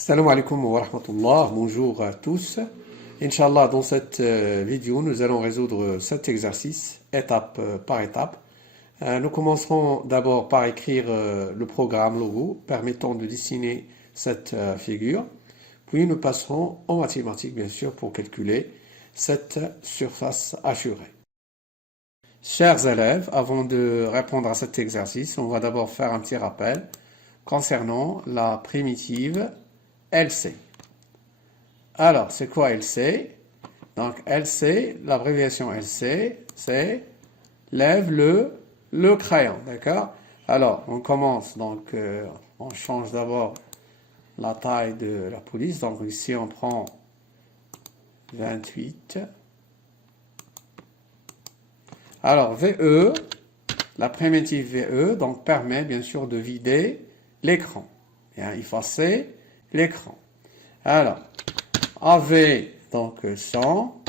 Salam alaikum wa rahmatullah, bonjour à tous. Inch'Allah, dans cette vidéo, nous allons résoudre cet exercice étape par étape. Nous commencerons d'abord par écrire le programme logo permettant de dessiner cette figure. Puis nous passerons en mathématiques, bien sûr, pour calculer cette surface assurée. Chers élèves, avant de répondre à cet exercice, on va d'abord faire un petit rappel concernant la primitive LC. Alors, c'est quoi LC? Donc, LC, l'abréviation LC, c'est lève le crayon, d'accord? Alors, on commence, donc, on change d'abord la taille de la police. Donc, ici, on prend 28. Alors, VE, la primitive VE, donc, permet, bien sûr, de vider l'écran, bien, effacer l'écran. Alors, AV, donc 100,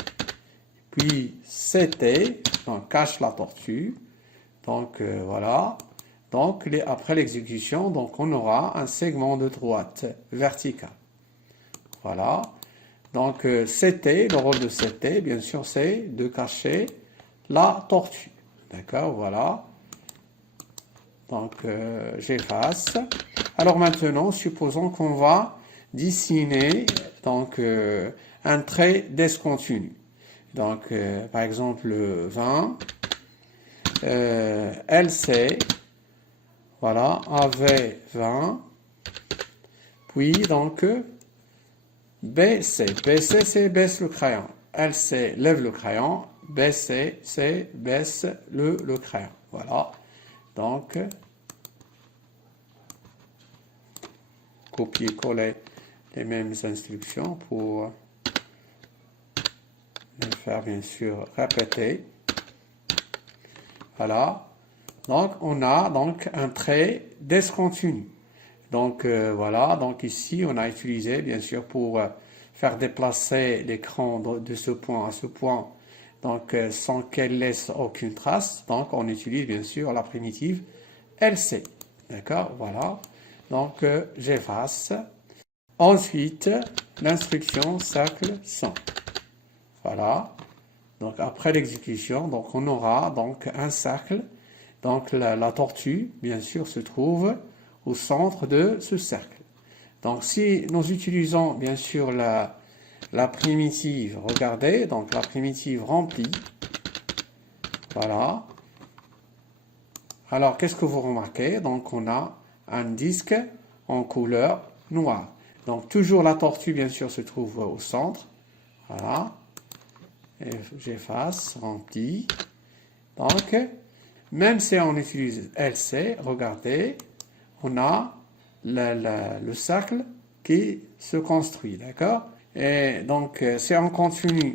puis CT, donc cache la tortue, donc voilà. Donc, après l'exécution, donc on aura un segment de droite vertical. Voilà. Donc, CT, le rôle de CT, bien sûr, c'est de cacher la tortue. D'accord, voilà. Donc, j'efface. Alors maintenant, supposons qu'on va dessiner donc, un trait discontinu. Donc, par exemple, 20, LC, voilà, AV 20, puis donc BC. BC, c'est baisse le crayon. LC, lève le crayon. BC, c'est baisse le crayon. Voilà. Donc, copier-coller les mêmes instructions pour le faire bien sûr répéter. Voilà. Donc, on a donc un trait discontinu. Donc, voilà. Donc, ici, on a utilisé bien sûr pour faire déplacer l'écran de ce point à ce point. Donc, sans qu'elle laisse aucune trace. Donc, on utilise bien sûr la primitive LC. D'accord? Voilà. Donc, j'efface. Ensuite, l'instruction cercle 100. Voilà. Donc, après l'exécution, donc on aura donc un cercle. Donc, la tortue, bien sûr, se trouve au centre de ce cercle. Donc, si nous utilisons, bien sûr, la primitive, regardez, donc la primitive remplie. Voilà. Alors, qu'est-ce que vous remarquez? Donc, on a un disque en couleur noire. Donc, toujours la tortue, bien sûr, se trouve au centre. Voilà. Et j'efface, rempli. Donc, même si on utilise LC, regardez, on a le cercle qui se construit, d'accord? Et donc, si on continue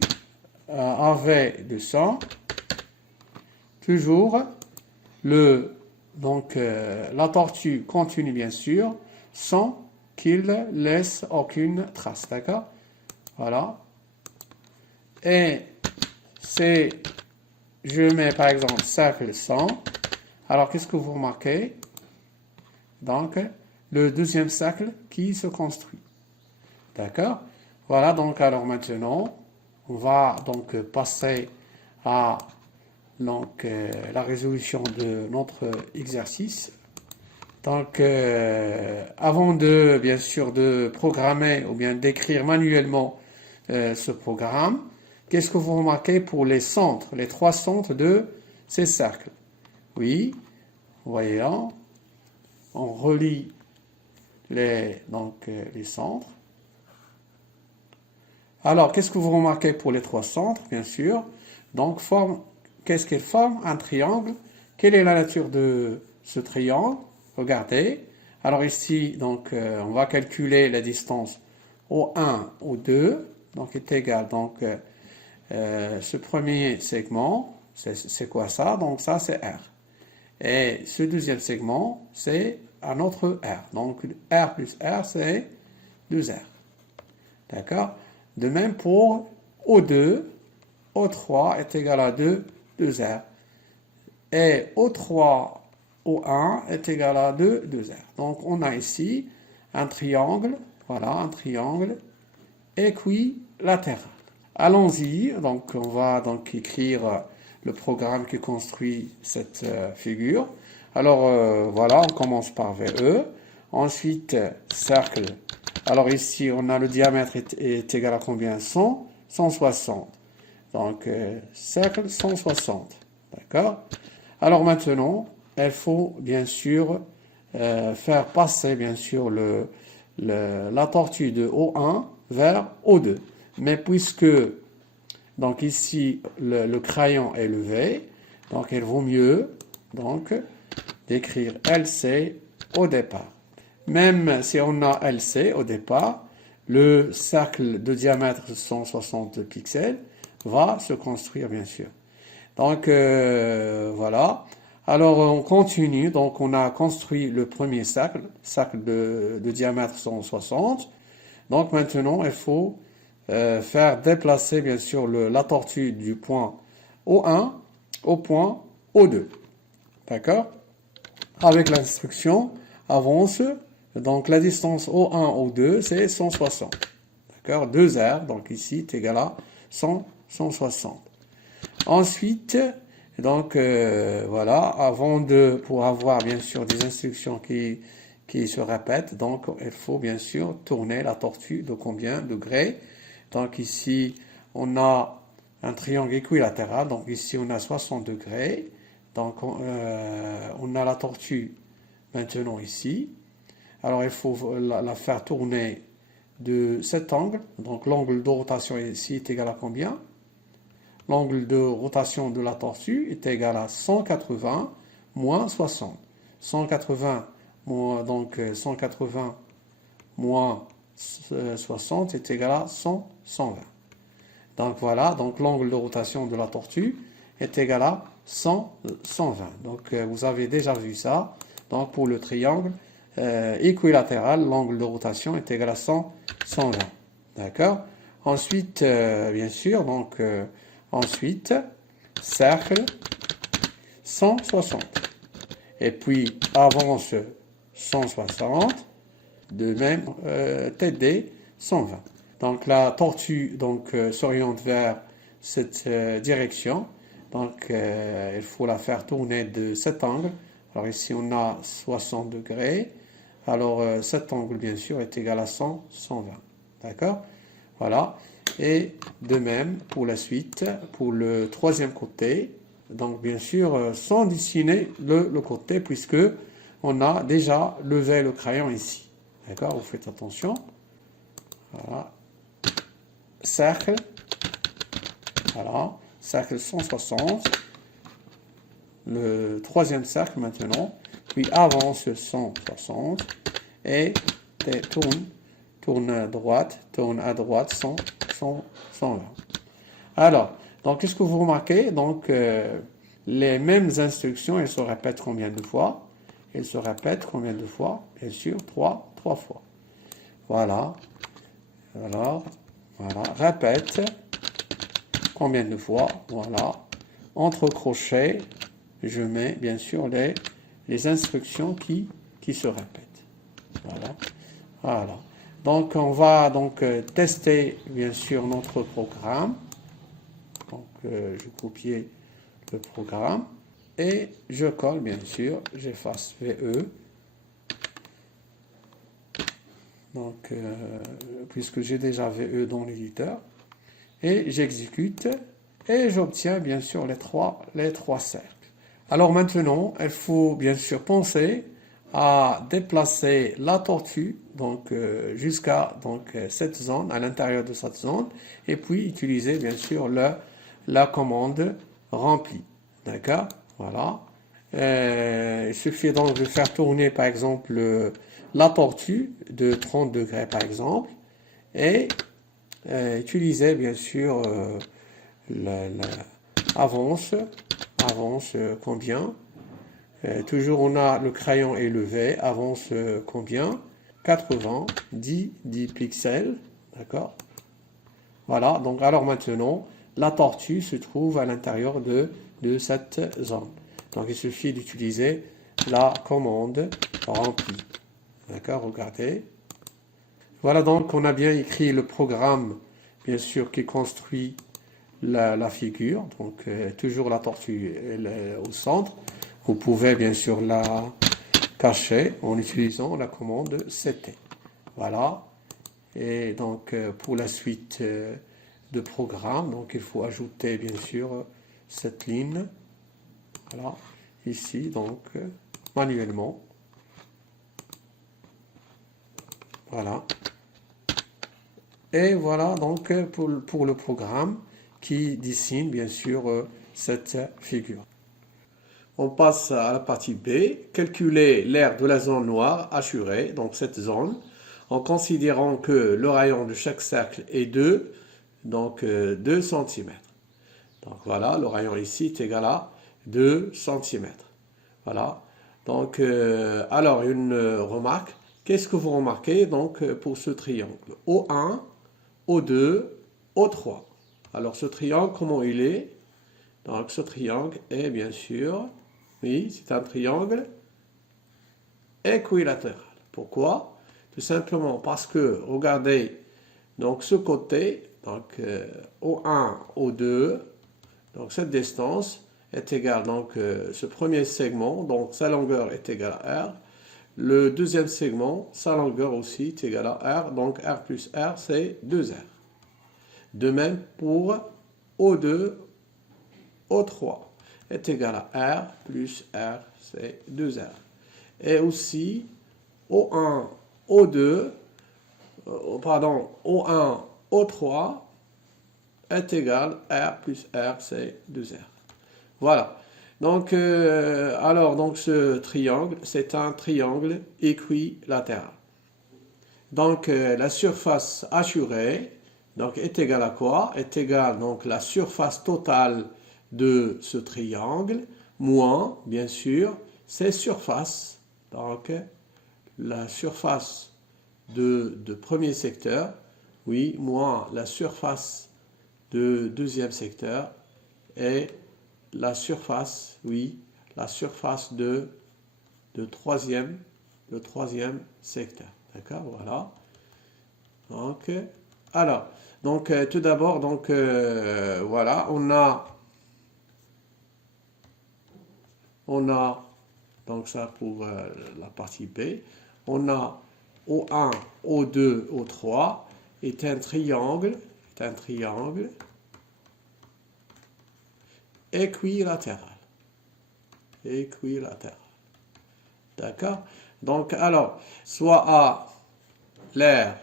avec le 100, toujours, la tortue continue, bien sûr, sans qu'il laisse aucune trace, d'accord? Voilà. Et c'est, je mets par exemple cercle 100. Alors, qu'est-ce que vous remarquez? Donc, le deuxième cercle qui se construit. D'accord? Voilà, donc, alors maintenant, on va donc passer à la résolution de notre exercice. Donc, avant de, bien sûr, de programmer ou bien d'écrire manuellement ce programme, qu'est-ce que vous remarquez pour les centres, les trois centres de ces cercles? Oui, vous voyez là, on relie les centres. Alors, qu'est-ce que vous remarquez pour les trois centres, bien sûr? Donc, qu'est-ce qu'elle forme? Un triangle. Quelle est la nature de ce triangle? Regardez. Alors ici, donc, on va calculer la distance au 1, au 2, donc est égal. Donc, ce premier segment, c'est quoi ça? Donc, ça, c'est R. Et ce deuxième segment, c'est un autre R. Donc, R plus R, c'est 2R. D'accord? De même pour O2, O3 est égal à 2R. Et O3, O1 est égal à 2R. Donc, on a ici un triangle Voilà, un triangle équilatéral. Allons-y, donc on va donc écrire le programme qui construit cette figure. Alors voilà, on commence par VE, ensuite cercle. Alors ici, on a le diamètre est égal à combien? 100, 160. Donc cercle 160, d'accord? Alors maintenant, il faut bien sûr faire passer bien sûr la tortue de O1 vers O2. Mais puisque, donc ici, le crayon est levé, donc il vaut mieux donc d'écrire LC au départ. Même si on a LC au départ, le cercle de diamètre de 160 pixels va se construire bien sûr. Donc voilà. Alors on continue, donc on a construit le premier cercle de diamètre 160. Donc maintenant il faut faire déplacer bien sûr la tortue du point O1 au point O2. D'accord? Avec l'instruction avance, donc la distance O1 O2 c'est 160. D'accord? 2R, donc ici est égal à 100, 160. Ensuite, donc voilà, pour avoir bien sûr des instructions qui se répètent, donc il faut bien sûr tourner la tortue de combien de degrés. Donc ici, on a un triangle équilatéral, donc ici on a 60 degrés. Donc on a la tortue maintenant ici. Alors il faut la faire tourner de cet angle. Donc l'angle de rotation ici est égal à combien? L'angle de rotation de la tortue est égal à 180 moins 60. 180 moins 60 est égal à 100, 120. Donc voilà, donc l'angle de rotation de la tortue est égal à 100, 120. Donc vous avez déjà vu ça. Donc pour le triangle équilatéral, l'angle de rotation est égal à 100, 120. D'accord? Ensuite, bien sûr, donc ensuite, cercle 160. Et puis avance 160, de même TD 120. Donc la tortue donc s'oriente vers cette direction. Donc il faut la faire tourner de cet angle. Alors ici on a 60 degrés. Alors cet angle bien sûr est égal à 100, 120. D'accord? Voilà. Et de même pour la suite, pour le troisième côté. Donc bien sûr sans dessiner le côté puisque on a déjà levé le crayon ici. D'accord? Vous faites attention. Voilà. Cercle. Voilà. Cercle 160. Le troisième cercle maintenant. Puis avance 160. Et tourne à droite. Tourne à droite 120. Alors, donc qu'est-ce que vous remarquez? Donc, les mêmes instructions, elles se répètent combien de fois? Elles se répètent combien de fois? Bien sûr, trois fois. Voilà. Alors, voilà. Répète. Combien de fois? Voilà. Entre crochets, je mets bien sûr les instructions qui se répètent. Voilà. Voilà. Donc, on va donc tester bien sûr notre programme. Donc, je copie le programme et je colle bien sûr, j'efface VE. Donc, puisque j'ai déjà VE dans l'éditeur, et j'exécute et j'obtiens bien sûr les trois cercles. Alors maintenant, il faut bien sûr penser à déplacer la tortue donc jusqu'à cette zone, à l'intérieur de cette zone, et puis utiliser bien sûr la commande remplie. D'accord? Voilà. Il suffit donc de faire tourner par exemple la tortue de 30 degrés par exemple, et utiliser bien sûr avance combien? Toujours on a le crayon élevé, avance combien? 80, 10 pixels, d'accord? Voilà, donc alors maintenant, la tortue se trouve à l'intérieur de cette zone. Donc il suffit d'utiliser la commande remplie. D'accord, regardez. Voilà, donc on a bien écrit le programme, bien sûr, qui construit la figure. Donc toujours la tortue elle est au centre. Vous pouvez bien sûr la cacher en utilisant la commande CT. Voilà. Et donc pour la suite de programme, donc il faut ajouter bien sûr cette ligne. Voilà. Ici, donc manuellement. Voilà. Et voilà donc pour le programme qui dessine bien sûr cette figure. On passe à la partie B. Calculer l'aire de la zone noire assurée, donc cette zone, en considérant que le rayon de chaque cercle est 2, donc 2 cm. Donc voilà, le rayon ici est égal à 2 cm. Voilà. Donc, alors une remarque. Qu'est-ce que vous remarquez donc pour ce triangle? O1, O2, O3. Alors ce triangle, comment il est? Donc ce triangle est bien sûr, oui, c'est un triangle équilatéral. Pourquoi? Tout simplement parce que, regardez, donc ce côté, donc O1, O2, donc cette distance est égale, donc ce premier segment, donc sa longueur est égale à R. Le deuxième segment, sa longueur aussi est égale à R, donc R plus R, c'est 2R. De même pour O2, O3 est égal à R plus R, c'est 2R. Et aussi O1, O2, pardon, O1, O3 est égal à R plus R, c'est 2R. Voilà. Donc, alors, donc ce triangle, c'est un triangle équilatéral. Donc, la surface assurée donc, est égale à quoi? Est égale donc la surface totale de ce triangle moins, bien sûr, ses surfaces. Donc, la surface de premier secteur, oui, moins la surface de deuxième secteur et la surface, oui, la surface de troisième secteur. D'accord, voilà. Donc, alors, donc tout d'abord, donc voilà, on a donc ça pour la partie B, on a O1, O2, O3 est un triangle équilatéral. D'accord? Donc, alors, soit à l'aire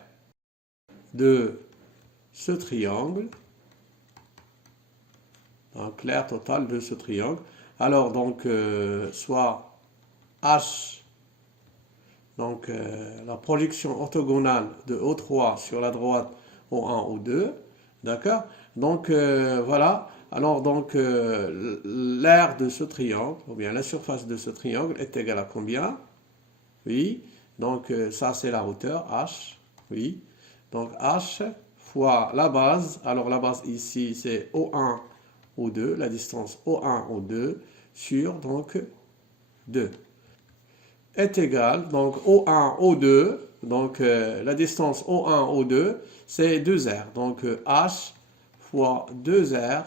de ce triangle, donc l'aire totale de ce triangle, alors donc, soit H, donc la projection orthogonale de O3 sur la droite O1, O2, d'accord? Donc, voilà. Alors, donc, l'aire de ce triangle, ou bien la surface de ce triangle est égale à combien? Oui. Donc, ça, c'est la hauteur, H. Oui. Donc, H fois la base. Alors, la base ici, c'est O1, O2. La distance O1, O2 sur, donc, 2. Est égale, donc, O1, O2. Donc, la distance O1, O2, c'est 2R. Donc, H fois 2R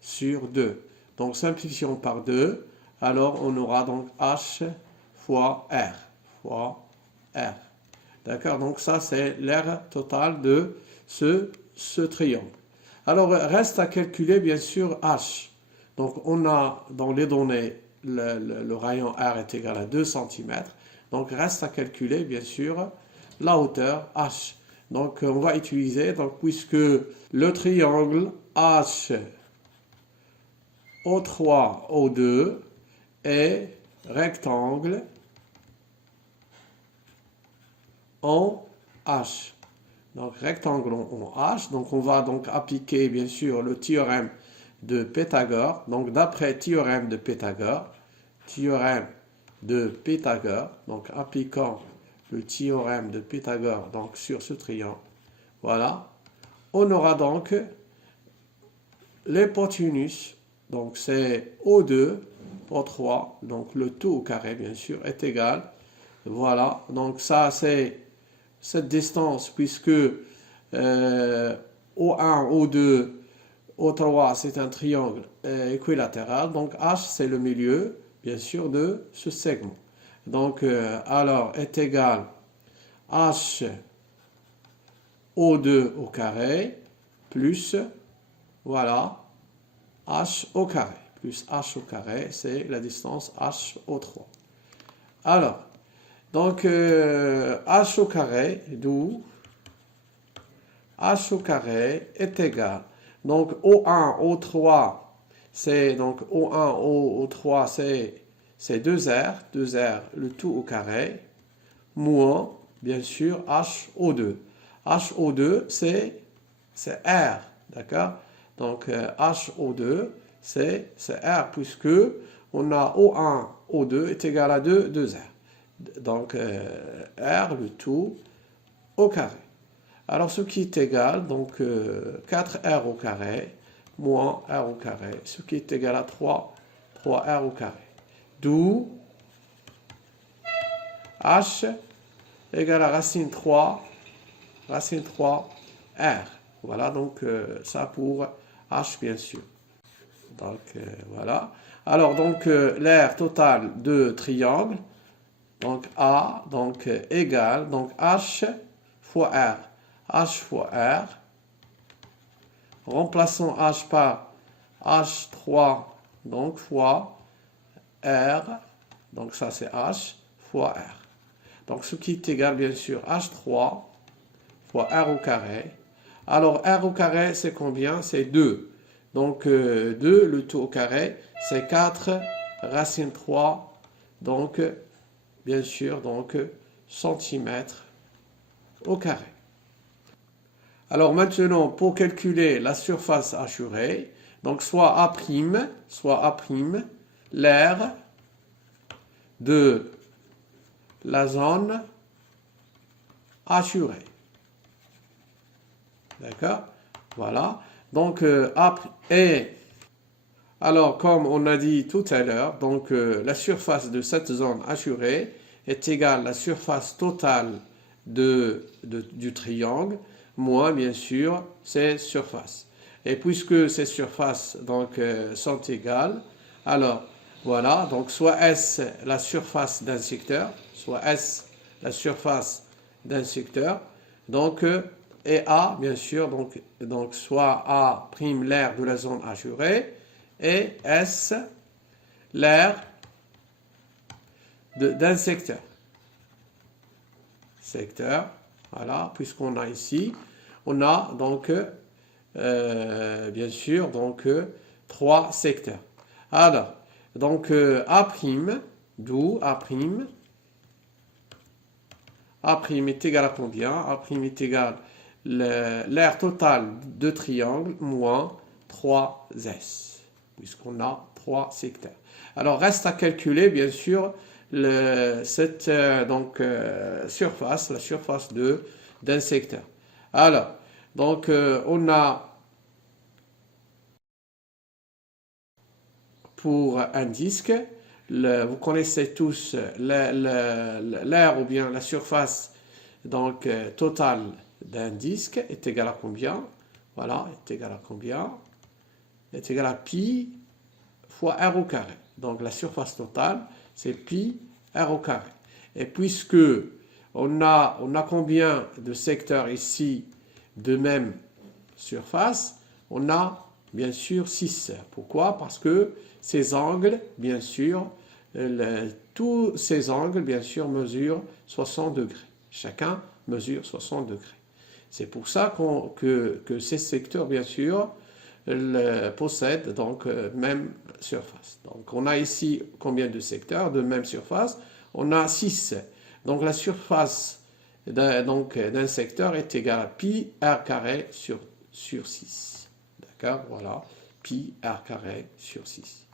sur 2. Donc, simplifions par 2. Alors, on aura donc H fois R. D'accord? Donc, ça, c'est l'aire totale de ce triangle. Alors, reste à calculer, bien sûr, H. Donc, on a dans les données, le rayon R est égal à 2 cm. Donc, reste à calculer, bien sûr, la hauteur H. Donc, on va utiliser, donc, puisque le triangle H O3, O2 est rectangle en H. Donc, rectangle en H. Donc, on va donc appliquer, bien sûr, le théorème de Pythagore. Donc, d'après théorème de Pythagore, donc appliquant le théorème de Pythagore donc, sur ce triangle, voilà, on aura donc l'hypoténuse, donc c'est O2, O3, donc le tout au carré, bien sûr, est égal. Voilà, donc ça c'est cette distance, puisque O1, O2, O3, c'est un triangle équilatéral. Donc H, c'est le milieu, bien sûr, de ce segment. Donc, alors, est égal H O2 au carré plus, voilà, H au carré. Plus H au carré, c'est la distance H au 3. Alors, donc, H au carré, d'où H au carré est égal. Donc, O1, O3, c'est donc O1, O3, c'est 2R, 2R, le tout au carré, moins, bien sûr, H au 2. H au 2, c'est R, d'accord? Donc, H au 2, c'est R, puisque on a O1, O2 est égal à 2, 2R. Donc, R, le tout au carré. Alors, ce qui est égal, donc 4R au carré, moins R au carré, ce qui est égal à 3, 3R au carré. D'où H égale à racine 3 R. Voilà, donc ça pour H, bien sûr. Donc, voilà. Alors, donc, l'aire totale de triangle, donc A, donc égale, donc H fois R. H fois R. Remplaçons H par H3, donc fois R. Donc ça c'est H fois R. Donc ce qui est égal bien sûr H3 fois R au carré. Alors R au carré c'est combien? C'est 2. Donc 2, le tout au carré, c'est 4 racine 3. Donc bien sûr, donc centimètres au carré. Alors maintenant, pour calculer la surface assurée, donc soit A', l'aire de la zone assurée. D'accord? Voilà. Donc, et alors, comme on a dit tout à l'heure, donc la surface de cette zone assurée est égale à la surface totale du triangle, moins, bien sûr, ses surfaces. Et puisque ces surfaces donc, sont égales, alors, voilà, donc soit S la surface d'un secteur, soit S la surface d'un secteur, donc, et A, bien sûr, donc soit A' l'aire de la zone assurée, et S l'aire d'un secteur. Secteur, voilà, puisqu'on a ici, on a donc, bien sûr, donc, 3 secteurs. Alors, donc, A', d'où A', A' est égal à combien? A' est égal l'aire totale de triangle moins 3S, puisqu'on a 3 secteurs. Alors, reste à calculer, bien sûr, cette surface, la surface d'un secteur. Alors, donc, on a pour un disque, vous connaissez tous l'aire ou bien la surface donc, totale d'un disque est égale à combien? Voilà, est égale à combien? Est égale à pi fois r au carré. Donc la surface totale, c'est pi r au carré. Et puisque on a combien de secteurs ici de même surface? On a bien sûr 6. Pourquoi? Parce que ces angles, bien sûr, tous ces angles, bien sûr, mesurent 60 degrés. Chacun mesure 60 degrés. C'est pour ça que ces secteurs, bien sûr, possèdent donc même surface. Donc on a ici combien de secteurs de même surface? On a 6. Donc la surface d'un secteur est égale à pi r carré sur 6. D'accord? Voilà, pi r carré sur 6.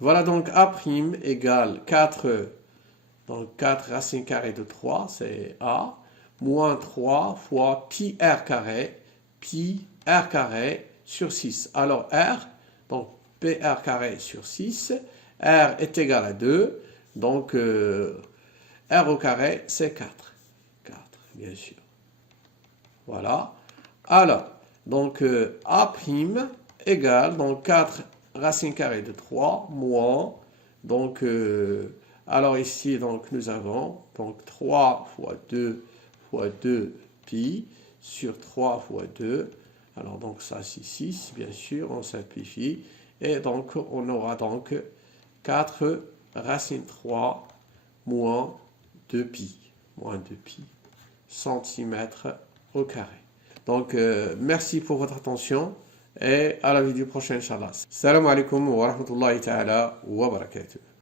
Voilà donc A' égale 4, donc 4 racine carrée de 3, c'est A, moins 3 fois pi r carré sur 6. Alors R, donc PR carré sur 6, R est égal à 2, donc R au carré c'est 4. bien sûr. Voilà. Alors, donc A' égale donc 4 racine carrée de 3 moins, donc, alors ici, donc nous avons donc 3 fois 2 pi sur 3 fois 2. Alors donc ça c'est 6, bien sûr, on simplifie. Et donc on aura donc 4 racine 3 moins 2 pi, centimètres au carré. Donc merci pour votre attention et à la vidéo prochaine, Inch'Allah. Salam alaikum wa rahmatullahi ta'ala wa barakatuh.